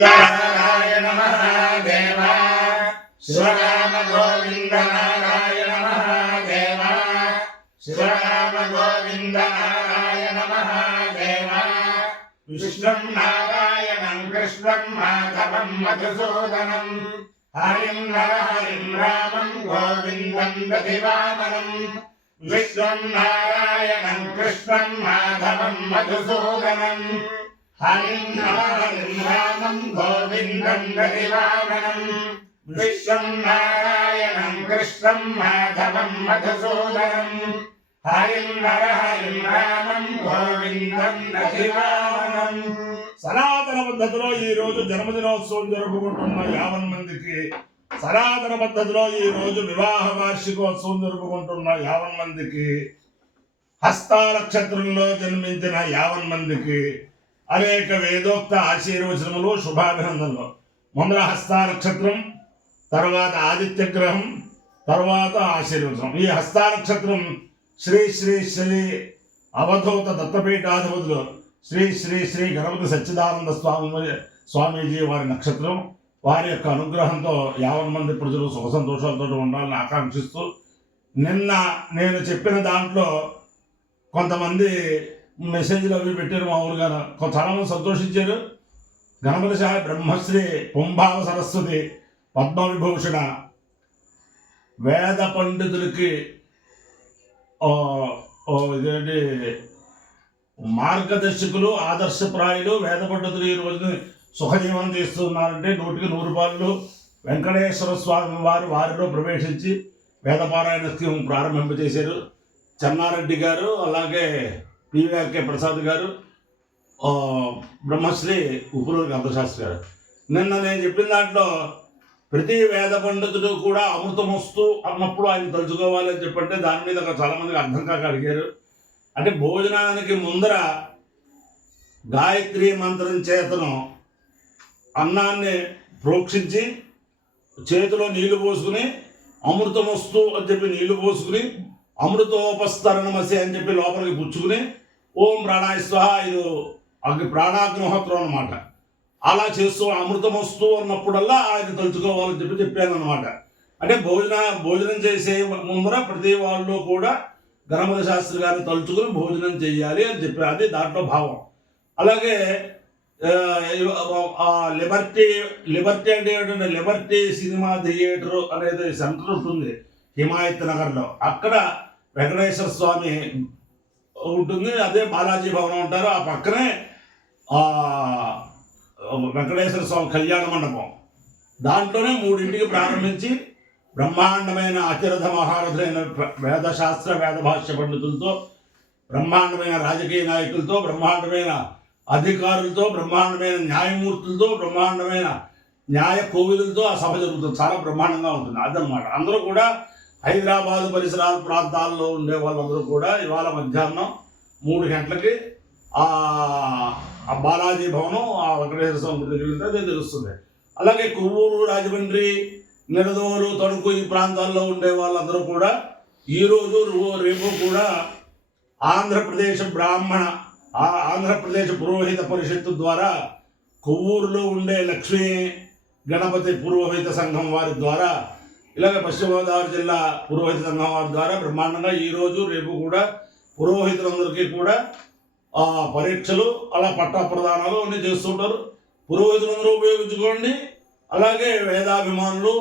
नारायण महादेव शिवराम गोविंद नारायण महादेव शिवराम गोविंद नारायण महादेव विष्णुं नारायणं कृष्णं माधवं मधुसूदनं हरिं नरहरिं रामं गोविन्दं दधिवामनं विष्णुं नारायणं कृष्णं माधवं मधुसूदनं हरिं हरिं रामं गोविन्दं दधिवामनं विष्णुं नारायणं कृष्णं माधवं मधुसूदनं हरिं हरिं रामं गोविन्दं दधिवामनं। సనాతన పద్ధతిలో ఈ రోజు జన్మదినోత్సవం జరుపుకుంటున్న 50 మందికి, సనాతన పద్ధతిలో ఈ రోజు వివాహ వార్షికోత్సవం జరుపుకుంటున్న 50 మందికి, హస్త నక్షత్రంలో జన్మించిన 50 మందికి అనేక వేదోక్త ఆశీర్వచనములు, శుభాభినందనలు. ముందర హస్త నక్షత్రం, తర్వాత ఆదిత్య గ్రహం, తర్వాత ఆశీర్వచనం. ఈ హస్త నక్షత్రం శ్రీ శ్రీ శ్రీ అవధూత దత్తపీఠాధిపతులు శ్రీ శ్రీ శ్రీ గణపతి సచ్చిదానంద స్వామీజీ వారి నక్షత్రం. వారి యొక్క అనుగ్రహంతో 50 మంది ప్రజలు సుఖ సంతోషాలతో ఉండాలని ఆకాంక్షిస్తూ, నిన్న నేను చెప్పిన దాంట్లో కొంతమంది మెసేజ్లు అవి పెట్టారు. మామూలుగా చాలామంది సంతోషించారు. గణపతి సాయి బ్రహ్మశ్రీ పుంభావ సరస్వతి పద్మవిభూషణ వేద పండితులకి ఇదేంటి మార్గదర్శకులు, ఆదర్శప్రాయులు, వేద పండితులు ఈ రోజుని సుఖజీవనం చేస్తున్నారంటే 100కి 100 రూపాయలు. వెంకటేశ్వర స్వామి వారిలో ప్రవేశించి వేదపారాయణ స్కీమ్ ప్రారంభింపజేశారు. చెన్నారెడ్డి గారు, అలాగే పివిఆర్కే ప్రసాద్ గారు, బ్రహ్మశ్రీ ఉప్పులూరి గంధశాస్త్రి గారు. నిన్న నేను చెప్పిన దాంట్లో ప్రతి వేద పండితుడు కూడా అమృతమొస్తూ అన్నప్పుడు ఆయన తలుచుకోవాలి అని చెప్పంటే దాని మీద చాలామందికి అర్థం కాక అడిగారు. అంటే భోజనానికి ముందర గాయత్రి మంత్రం చేతను అన్నాన్ని ప్రోక్షించి చేతిలో నీళ్లు పోసుకుని అమృతమొస్తూ అని చెప్పి నీళ్లు పోసుకుని అమృతోపస్తరణమసి అని చెప్పి లోపలికి పుచ్చుకుని ఓం ప్రాణాయ స్వహ, ఇది ప్రాణాగ్నిహోత్రం అన్నమాట. అలా చేస్తూ అమృతమొస్తూ అన్నప్పుడల్లా ఆయన తలుచుకోవాలని చెప్పాను అనమాట. అంటే భోజనం చేసే ముందర ప్రతి వాళ్ళు కూడా గణపతి శాస్త్రి గారిని తలుచుకుని భోజనం చేయాలి అని చెప్పారు. అది దాంట్లో భావం. అలాగే లిబర్టీ అంటే ఏంటంటే లిబర్టీ సినిమా థియేటర్ అనేది సెంటర్ ఉంటుంది హిమాయత్ నగర్లో. అక్కడ వెంకటేశ్వర స్వామి ఉంటుంది, అదే బాలాజీ భవనం ఉంటారు. ఆ పక్కనే వెంకటేశ్వర స్వామి కళ్యాణ మండపం. దాంట్లోనే 3ంటికి ప్రారంభించి బ్రహ్మాండమైన అతిరథ మహారథులైన వేదశాస్త్ర వేద భాష్య పండితులతో, బ్రహ్మాండమైన రాజకీయ నాయకులతో, బ్రహ్మాండమైన అధికారులతో, బ్రహ్మాండమైన న్యాయమూర్తులతో, బ్రహ్మాండమైన న్యాయ కోవిదులతో ఆ సభ జరుగుతుంది. చాలా బ్రహ్మాండంగా ఉంటుంది. అదనమాట. అందరూ కూడా హైదరాబాద్ పరిసరాల ప్రాంతాల్లో ఉండే వాళ్ళందరూ కూడా ఇవాళ మధ్యాహ్నం 3 గంటలకి ఆ బాలాజీ భవనం, ఆ వెంకటేశ్వర స్వామి గుడి దగ్గర అదే తెలుస్తుంది. అలాగే కొవ్వూరు, రాజమండ్రి, నిడదవోలు, తణుకు ఈ ప్రాంతాల్లో ఉండే వాళ్ళందరూ కూడా ఈరోజు రేపు కూడా ఆంధ్రప్రదేశ్ పురోహిత పరిషత్తు ద్వారా కొవ్వూరులో ఉండే లక్ష్మీ గణపతి పురోహిత సంఘం వారి ద్వారా, ఇలాగే పశ్చిమ గోదావరి జిల్లా పురోహిత సంఘం వారి ద్వారా బ్రహ్మాండంగా ఈరోజు రేపు కూడా పురోహితులందరికీ కూడా పరీక్షలు, అలా పట్టా ప్రదానాలు అన్నీ చేస్తుంటారు. పురోహితులందరూ ఉపయోగించుకోండి. అలాగే వేదాభిమానులు,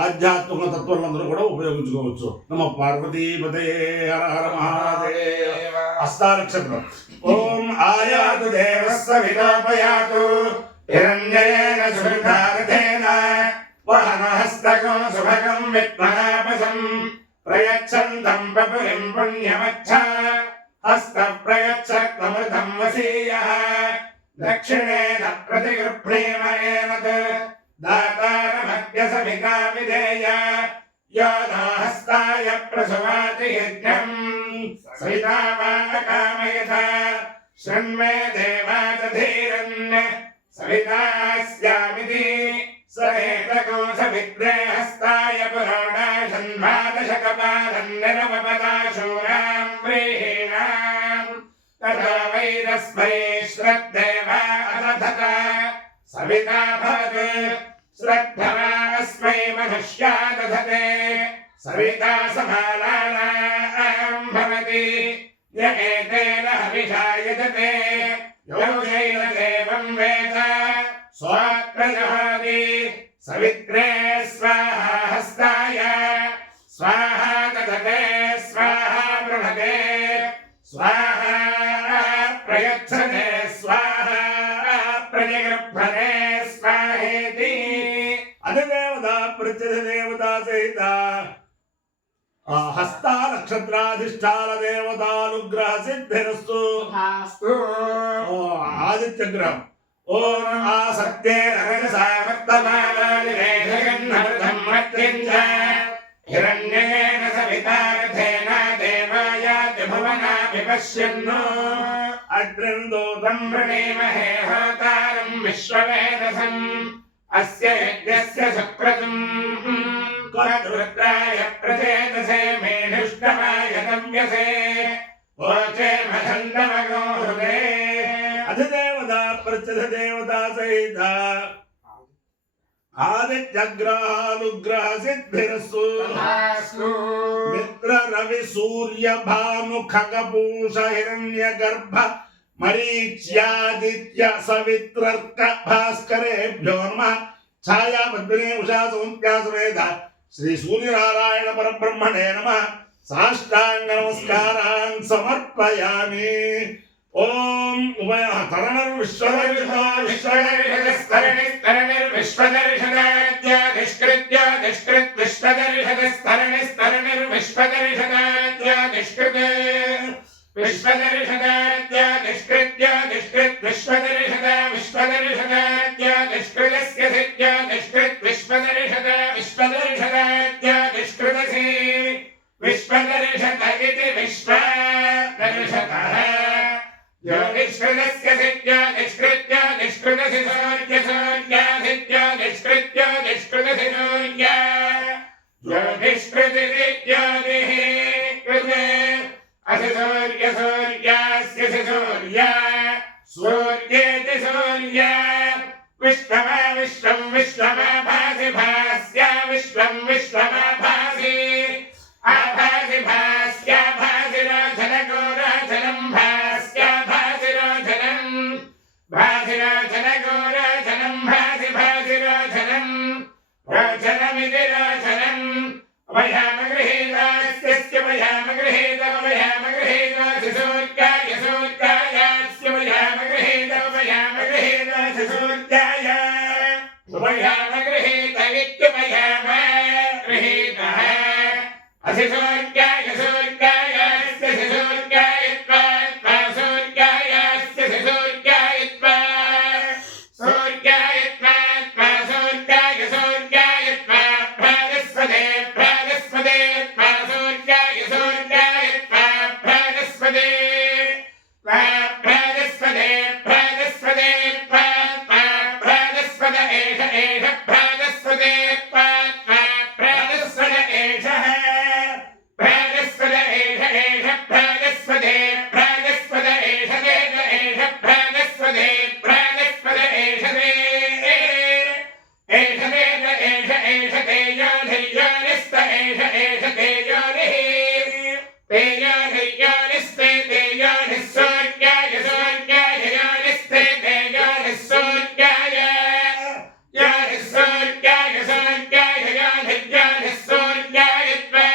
ఆధ్యాత్మిక తత్వాలందరూ కూడా ఉపయోగించుకోవచ్చు. నమ పార్వతీపతే హర హర మహాదేవ. హస్తానక్షత్రం. ఓం ఆయాతు దేవస్య విలోపయాతు హిరణ్యేన సుధారథేన వహనహస్తకం శుభగం విద్మనాపసం ప్రయచ్చంతం బపులిం పుణ్యమచ్చ హస్త ప్రయచ్చమృతం వసీయః దక్షిణేన ప్రతిగృహ్ణీమేన దాతారమద్య సవికా విధేయ యోధో హస్తాయ ప్రసువాతి యజ్ఞం సవితావాకామయథ శృణ్మే దేవాదధీరన్ సవితాస్యామితి సరేతకో సవిత్రే హస్తాయ పురాణాశన్వాదశకపాలన్నరవపదాశూరాం వ్రీహీణాం తథా వైరస్మై శ్రద్ధేవ दधत सविता भवतु श्रद्धवास्मै मनुष्या दधते सविता समानानां भवति य एतेन हविषा यजते योगैन देवं वेद स्वात्मजहाति सवित्रे स्वाहा हस्ताय स्वाहा दधते स्वाहा बृहते स्वाहा प्रयच्छते स्वाहा प्रजगृभ्रते स्वाहेति अधिदेवता प्रत्यधिदेवता सहित हस्ता नक्षत्राधिष्ठान देवतानुग्रह सिद्धिरस्तु आदित्य ग्रह ओम आसक्ते रजसावर्तमानानिवेदगन्नर्धं मत्यञ्च हिरण्येन सविता रथेन देवायाति भुवना विपश्यन्नो अग्रन्दोतं वृणीमहे होतारं विश्ववेदसम् अस्य यज्ञस्य सुक्रतुम् रुद्राय प्रचेतसे मेढुष्टमाय तव्यसे वोचे मधन्दमगो हृदे अधिदेवता प्रत्यधिदेवता सहित आदित्यग्रहानुग्रह सिद्धिरस्तु मित्र रवि सूर्य भानु खगपूष हिरण्यगर्भ मरीच्यादित्य सवित्रर्क भास्करेभ्यो नमः छाया पद्मिनी उषा सौंत्या समेत श्री सूर्यनारायण परब्रह्मणे नमः साष्टांग नमस्कारान् समर्पयामि ओम उभय योगिष्कृतस्य सिद्ध्य निष्कृत्य निष्कृतसि सूर्य सूर्यादित्य निष्कृत्य निष्कृतसि सूर्य योगिष्कृतिः ज्योतिः कृते असि सूर्य सूर्यास्य सूर्य सूर्येति सूर्य विश्वमा विश्वं विश्वमाभासि भास्य विश्वं विश्वमाभासि आभासि भास्याभासि राजनको राजनं भासिराजनं भासि भासिराजनं राजनमिति राजनं वयामगृहीतास्य वयामगृहीतस्य सूर्याय सूर्यायास्य वयामगृहीतस्य सूर्याय वयामगृहीत इत्युपयामगृहीतः असि सूर्याय सूर्यायास्य सूर्यायत्वा सूर्यायास्य सूर्यायत्वा सूर्यायत्वा सूर्याय सूर्यायत्वा भागस्पदे भागस्पदे सूर्याय सूर्यायत्वा भागस्पदे भागस्पदे भागस्पदे भागस्पद एष एष भागस्पदे भागस्पद एषः भागस्पद एष एष भागस्पदे भागस्पद एष देव एष भागस्पदे भागस्पद एष एष देव एष एष तेजोधियोनिस्त एष एष तेजोनिः तेजोधियोनिस्ते तेजोनिः सूर्याय सूर्याय योनिस्ते तेजोनिः सूर्याय योनिः सूर्याय सूर्याय योनिः सूर्याय त्वा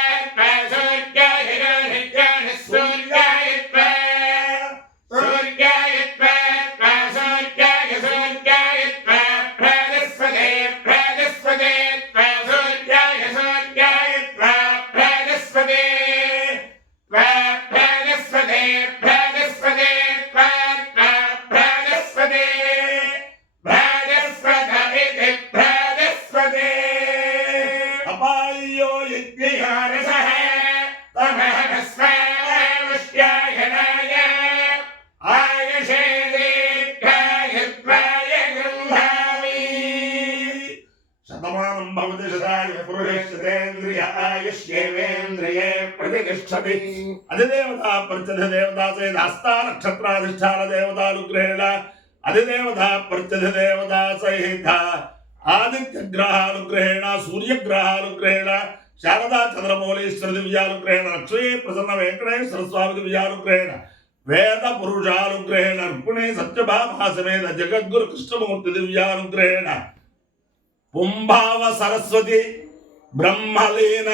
सूर्याय योनिः सूर्याय त्वा सूर्याय त्वा सूर्याय सूर्याय त्वा भागस्पदे भागस्पदे त्वा सूर्याय सूर्याय त्वा भागस्पदे त्वा भागस्पदे भागस्पदे त्वा भागस्पदे भागस्पद इति भागस्पदे अपायो विहारसः तमहस्मामुष्यायनाय आयुषे दीर्घाय त्वाय गृह्णामि शतमानं भवति शताय पुरुषेन्द्रिय आयुष्येवेन्द्रिये प्रतिष्ठति अधिदेवता प्रत्यधिदेवता सहित हस्ता नक्षत्राधिष्ठान देवतानुग्रहेण అధిదేవత ప్రత్యధిదేవత సహిత ఆదిత్యగ్రహానుగ్రహేణ సూర్యగ్రహానుగ్రహేణ శారదా చంద్రమౌళీశ్వర దివ్యానుగ్రహేణ లక్ష్మీ ప్రసన్న వెంకటేశ్వర స్వామి దివ్యానుగ్రహేణ వేద పురుషానుగ్రహేణ రుక్మిణీ సత్యభామా సమేత జగద్గురు కృష్ణమూర్తి దివ్యానుగ్రహేణ పుంభావ సరస్వతి బ్రహ్మలీన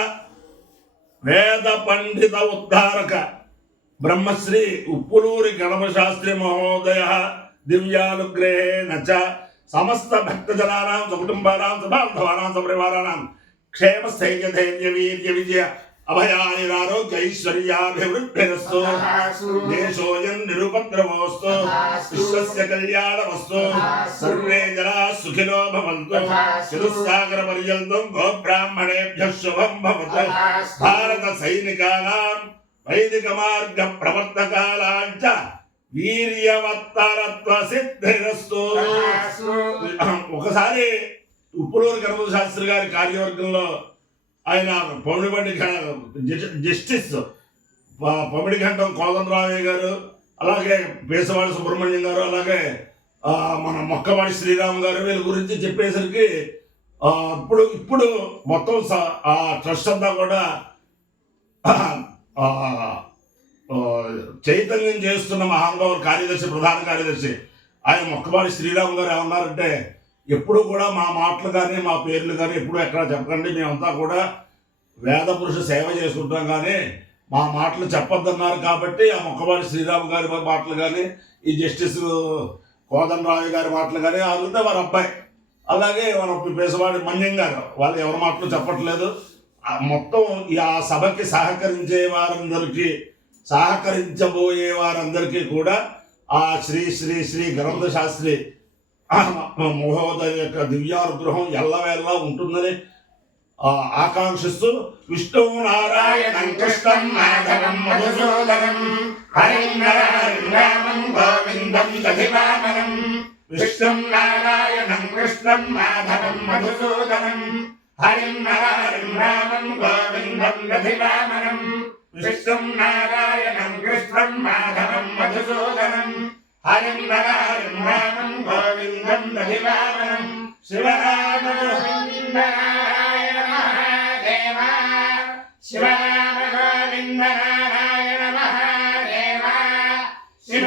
వేద పండిత ఉద్ధారక బ్రహ్మశ్రీ ఉప్పులూరి గణపశాస్త్రి మహోదయ దివ్యానుగ్రహేణ చ సమస్త భక్తజనానాం సకుటుంబానాం సబాంధవానాం సపరివారాణం క్షేమ స్థైర్య ధైర్య వీర్య విజయ అభయాయురారోగ్య ఐశ్వర్యాభివృద్ధిరస్తు దేశోయం నిరుపద్రవోస్తు విశ్వస్య కళ్యాణమస్తు సర్వే జనా సుఖినో భవంతు చతుస్సాగర పర్యంతం గోబ్రాహ్మణేభ్యః శుభం భవతు భారత సైనికానాం వైదిక మార్గ ప్రవర్తకాలాంచ వీర్యవత్తరత్వ సిద్ధిరస్తు. ఒకసారి ఉప్పులూరు గణపతి శాస్త్రి గారి కార్యవర్గంలో ఆయన పమిడిబండి జస్టిస్ పమిడిఘంటం కోదండరామయ్య గారు, అలాగే పేసవాడి సుబ్రహ్మణ్యం గారు, అలాగే మన మొక్కవాడి శ్రీరామ్ గారు వీళ్ళ గురించి చెప్పేసరికి ఇప్పుడు మొత్తం ఆ ట్రస్ట్ అంతా కూడా చైతన్యం చేస్తున్న మహానుభావుడు కార్యదర్శి, ప్రధాన కార్యదర్శి ఆయన మొక్కవాడి శ్రీరామ్ గారు ఏమన్నారంటే, ఎప్పుడు కూడా మా మాటలు కానీ మా పేర్లు కానీ ఎప్పుడు ఎక్కడ చెప్పకండి, మేమంతా కూడా వేద పురుష సేవ చేసుకుంటాం కానీ మా మాటలు చెప్పొద్దన్నారు. కాబట్టి ఆ మొక్కవాడి శ్రీరామ్ గారి మాటలు కానీ ఈ జస్టిస్ కోదండరావు గారి మాటలు కానీ అదితే వారి అబ్బాయి, అలాగే మన పేసవాడి మన్యం గారు వాళ్ళు ఎవరి మాటలు చెప్పట్లేదు. మొత్తం ఆ సభకి సహకరించే వారందరికీ, సహకరించబోయే వారందరికీ కూడా ఆ శ్రీ శ్రీ శ్రీ గణపతి శాస్త్రి మహోదయ యొక్క దివ్యానుగ్రహం ఎల్లవేళలా ఉంటుందని ఆకాంక్షిస్తూ విష్ణు నారాయణం కృష్ణం మాధవం మధుసూదనం హరిం నరహరిం రామం గోవిందం దధివామనం విష్ణుం నారాయణం కృష్ణం మాధవం మధుసూదనం హరిం నరహరిం రామం గోవిందం దధివామనం విష్ణుం నారాయణం కృష్ణం మాధవం మధుసూదనం హరిం నరహరిం రామం గోవిందం దధివామనం శివరామ గోవింద నారాయణ మహాదేవ శివరామ గోవింద నారాయణ మహాదేవ శివ